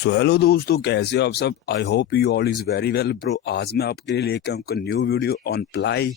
So hello दोस्तों, कैसे हो आप सब। I hope you all is very well bro. आज मैं आपके लिए लेकर आऊँ न्यू वीडियो ऑन प्लाई।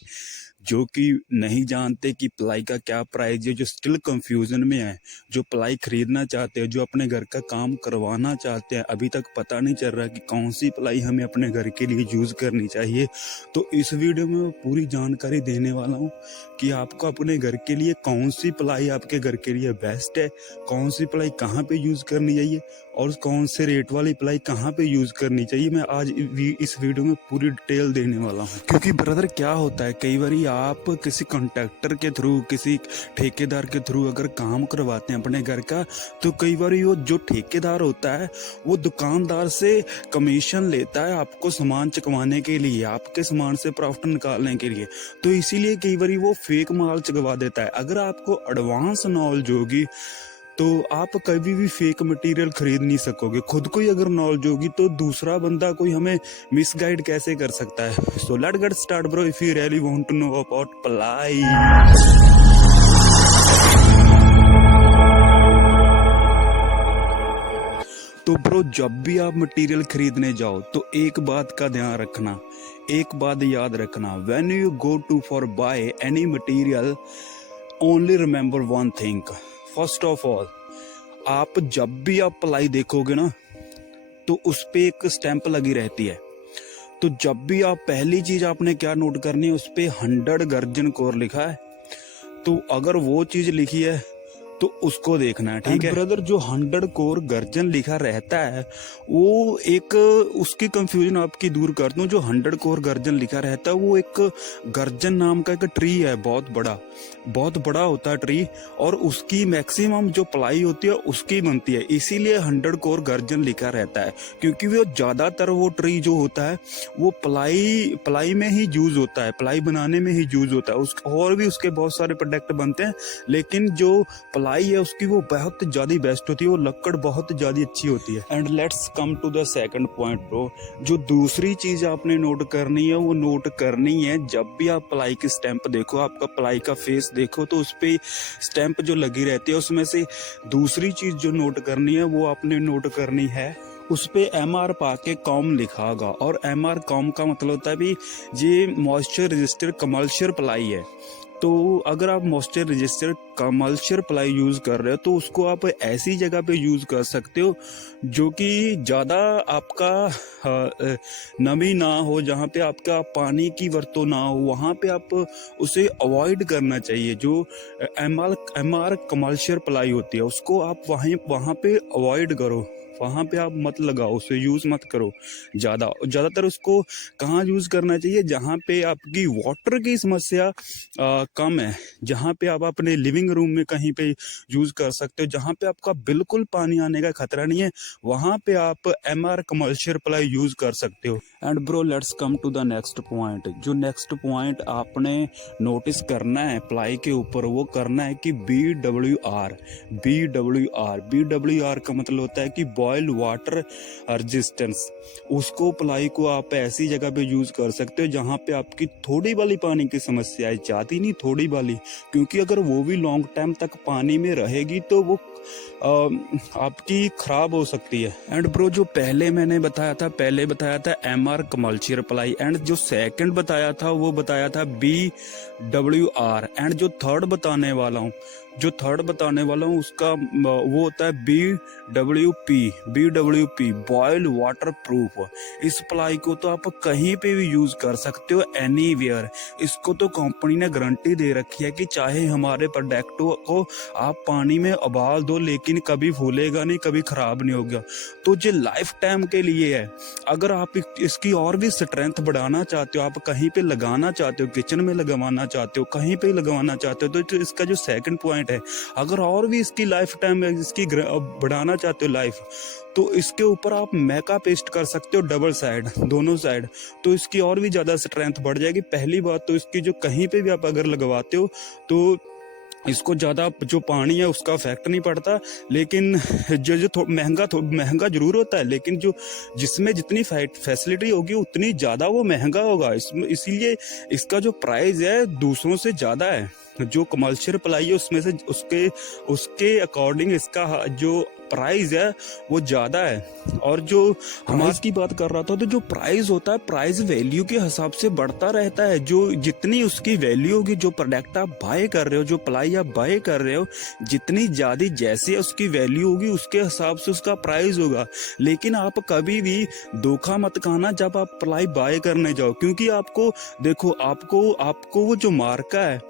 जो कि नहीं जानते कि प्लाई का क्या प्राइस है, जो स्टिल कंफ्यूजन में है, जो प्लाई खरीदना चाहते हैं, जो अपने घर का काम करवाना चाहते हैं, अभी तक पता नहीं चल रहा कि कौन सी प्लाई हमें अपने घर के लिए यूज़ करनी चाहिए। तो इस वीडियो में मैं पूरी जानकारी देने वाला हूँ कि आपको अपने घर के लिए कौन सी प्लाई आपके घर के लिए बेस्ट है, कौन सी प्लाई कहाँ पे यूज़ करनी चाहिए और कौन से रेट वाली प्लाई कहाँ पे यूज़ करनी चाहिए। मैं आज इस वीडियो में पूरी डिटेल देने वाला हूँ। क्योंकि ब्रदर क्या होता है, कई बार आप किसी कॉन्ट्रैक्टर के थ्रू, किसी ठेकेदार के थ्रू अगर काम करवाते हैं अपने घर का, तो कई बार वो जो ठेकेदार होता है वो दुकानदार से कमीशन लेता है आपको सामान चकवाने के लिए, आपके सामान से प्रॉफिट निकालने के लिए। तो इसीलिए कई बार वो फेक माल चकवा देता है। अगर आपको एडवांस नॉलेज होगी तो आप कभी भी फेक मटेरियल खरीद नहीं सकोगे। खुद को ही अगर नॉलेज होगी तो दूसरा बंदा कोई हमें मिसगाइड कैसे कर सकता है। So let's get start bro, if you really want to know about ply. तो ब्रो, जब भी आप मटेरियल खरीदने जाओ तो एक बात का ध्यान रखना, एक बात याद रखना, when you go to for buy any material, only remember one thing. First of all, आप जब भी आप प्लाई देखोगे ना तो उस पे एक स्टैंप लगी रहती है। तो जब भी आप, पहली चीज आपने क्या नोट करनी है, उस पे 100 गर्जन कोर लिखा है। तो अगर वो चीज लिखी है तो उसको देखना है, ठीक है ब्रदर। जो 100 कोर गर्जन लिखा रहता है वो एक, उसकी कंफ्यूजन आपकी दूर कर दूं। जो 100 कोर गर्जन लिखा रहता है वो एक गर्जन नाम का एक ट्री है, बहुत बड़ा होता है ट्री, और उसकी मैक्सिमम जो प्लाई होती है उसकी बनती है। इसीलिए 100 कोर गर्जन लिखा रहता है, क्योंकि वो ज्यादातर वो ट्री जो होता है वो प्लाई में ही यूज होता है, प्लाई बनाने में ही यूज होता है। और भी उसके बहुत सारे प्रोडक्ट बनते हैं, लेकिन जो प्लाई है उसकी वो बहुत ज्यादा बेस्ट होती है, वो लकड़ बहुत ज्यादा अच्छी होती है। And let's come to the second point bro. जो दूसरी चीज आपने नोट करनी है वो नोट करनी है, जब भी आप प्लाई की स्टैंप देखो, आपका प्लाई का फेस देखो, तो उस पे स्टैंप जो लगी रहती है उसमें से दूसरी चीज जो नोट करनी है वो आपने नोट करनी है, उस पे MR पाके कॉम लिखा होगा। और MR कॉम का मतलब होता है भी ये मॉइस्चर रजिस्टर कमर्शियल प्लाई है। तो अगर आप moisture register commercial ply use कर रहे हो तो उसको आप ऐसी जगह पे यूज कर सकते हो जो कि ज्यादा आपका नमी ना हो, जहाँ पे आपका पानी की वरतों ना हो, वहाँ पे आप उसे अवॉइड करना चाहिए। जो MR कमर्शियल प्लाई होती है उसको आप वहाँ पे अवॉइड करो, वहां पे आप मत लगाओ, उसे यूज मत करो ज्यादातर। उसको कहाँ यूज करना चाहिए, जहाँ पे आपकी वाटर की समस्या कम है, जहाँ पे आप अपने लिविंग रूम में कहीं पे यूज कर सकते हो, जहाँ पे आपका बिल्कुल पानी आने का खतरा नहीं है, वहां पे आप MR कमर्शियल प्लाई यूज कर सकते हो। And bro, let's come to the next point. जो नेक्स्ट पॉइंट आपने नोटिस करना है प्लाई के ऊपर, वो करना है कि BWR का मतलब होता है कि बॉइल्ड वाटर रेजिस्टेंस। उसको प्लाई को आप ऐसी जगह पे यूज कर सकते हो जहां पे आपकी थोड़ी वाली पानी की समस्या है, ज्यादा नहीं थोड़ी वाली, क्योंकि अगर वो भी लॉन्ग टाइम तक पानी में रहेगी तो वो आपकी खराब हो सकती है। एंड ब्रो, जो पहले बताया था MR कमर्शियल प्लाई, एंड जो सेकंड बताया था वो बताया था BWR, एंड जो थर्ड बताने वाला हूँ उसका वो होता है BWP बॉइल्ड वाटर प्रूफ। इस प्लाई को तो आप कहीं पे भी यूज कर सकते हो, एनीवेयर। इसको तो कंपनी ने गारंटी दे रखी है कि चाहे हमारे प्रोडक्ट को आप पानी में उबाल दो लेकिन कभी फूलेगा नहीं, कभी खराब नहीं होगा। तो ये लाइफ टाइम के लिए है। अगर आप इसकी और भी स्ट्रेंथ बढ़ाना चाहते हो, आप कहीं पे लगाना चाहते हो, किचन में लगवाना चाहते हो, कहीं पे लगवाना चाहते हो, तो इसका जो सेकंड पॉइंट है, अगर और भी इसकी लाइफ टाइम इसकी बढ़ाना चाहते हो लाइफ, तो इसके ऊपर आप मैका पेस्ट कर सकते हो, डबल साइड, दोनों साइड। तो इसकी और भी ज्यादा स्ट्रेंथ बढ़ जाएगी। पहली बात तो इसकी जो कहीं पे भी आप अगर लगवाते हो तो इसको ज्यादा जो पानी है उसका इफेक्ट नहीं पड़ता, लेकिन जो महंगा जरूर होता है, लेकिन जो जिसमें जितनी फैसिलिटी होगी उतनी ज्यादा वो महंगा होगा। इसीलिए इसका जो प्राइस है दूसरों से ज्यादा है। जो कमर्शियल प्लाई है उसमें से उसके उसके अकॉर्डिंग इसका जो प्राइस है वो ज़्यादा है। और जो प्राइस की बात कर रहा था, तो जो प्राइस होता है प्राइस वैल्यू के हिसाब से बढ़ता रहता है। जो जितनी उसकी वैल्यू होगी, जो प्रोडक्ट आप बाय कर रहे हो, जो प्लाई आप बाय कर रहे हो, जितनी ज़्यादा जैसे उसकी वैल्यू होगी उसके हिसाब से उसका प्राइस होगा। लेकिन आप कभी भी धोखा मत खाना जब आप प्लाई बाय करने जाओ, क्योंकि आपको देखो आपको वो जो मार्का है,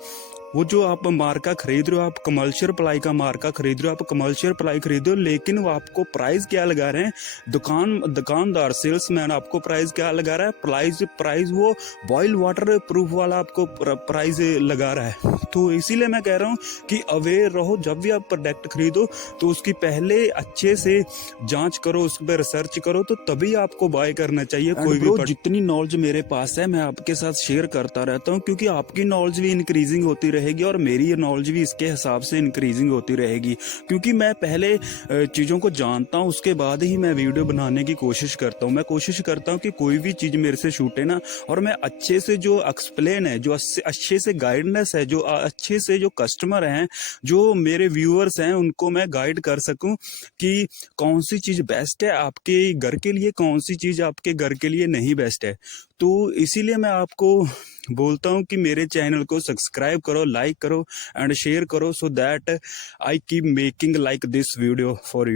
वो जो आप मार्का खरीद रहे हो, आप कमर्शियल प्लाई का मार्का खरीद रहे हो, आप कमर्शियल प्लाई खरीद रहे हो, लेकिन वो आपको प्राइस क्या लगा रहे हैं, दुकानदार सेल्समैन आपको प्राइस क्या लगा रहा है, प्राइस वो बॉयल वाटर प्रूफ वाला आपको प्राइस लगा रहा है। तो इसीलिए मैं कह रहा हूँ कि अवेयर रहो, जब भी आप प्रोडक्ट खरीदो तो उसकी पहले अच्छे से जांच करो, उस पर रिसर्च करो, तो तभी आपको बाय करना चाहिए कोई भी। जितनी नॉलेज मेरे पास है मैं आपके साथ शेयर करता रहता हूँ, क्योंकि आपकी नॉलेज भी इंक्रीजिंग होती रहेगी और मेरी नॉलेज भी इसके हिसाब से इंक्रीजिंग होती रहेगी। क्योंकि मैं पहले चीज़ों को जानता हूँ, उसके बाद ही मैं वीडियो बनाने की कोशिश करता हूँ। मैं कोशिश करता हूँ कि कोई भी चीज़ मेरे से छूटे ना, और मैं अच्छे से जो एक्सप्लेन है, जो अच्छे से गाइडेंस है, जो अच्छे से जो कस्टमर हैं, जो मेरे व्यूअर्स हैं, उनको मैं गाइड कर सकूं कि कौन सी चीज़ बेस्ट है आपके घर के लिए, कौन सी चीज़ आपके घर के लिए नहीं बेस्ट है। तो इसीलिए मैं आपको बोलता हूं कि मेरे चैनल को सब्सक्राइब करो, लाइक करो एंड शेयर करो, so that I keep making like this video for you.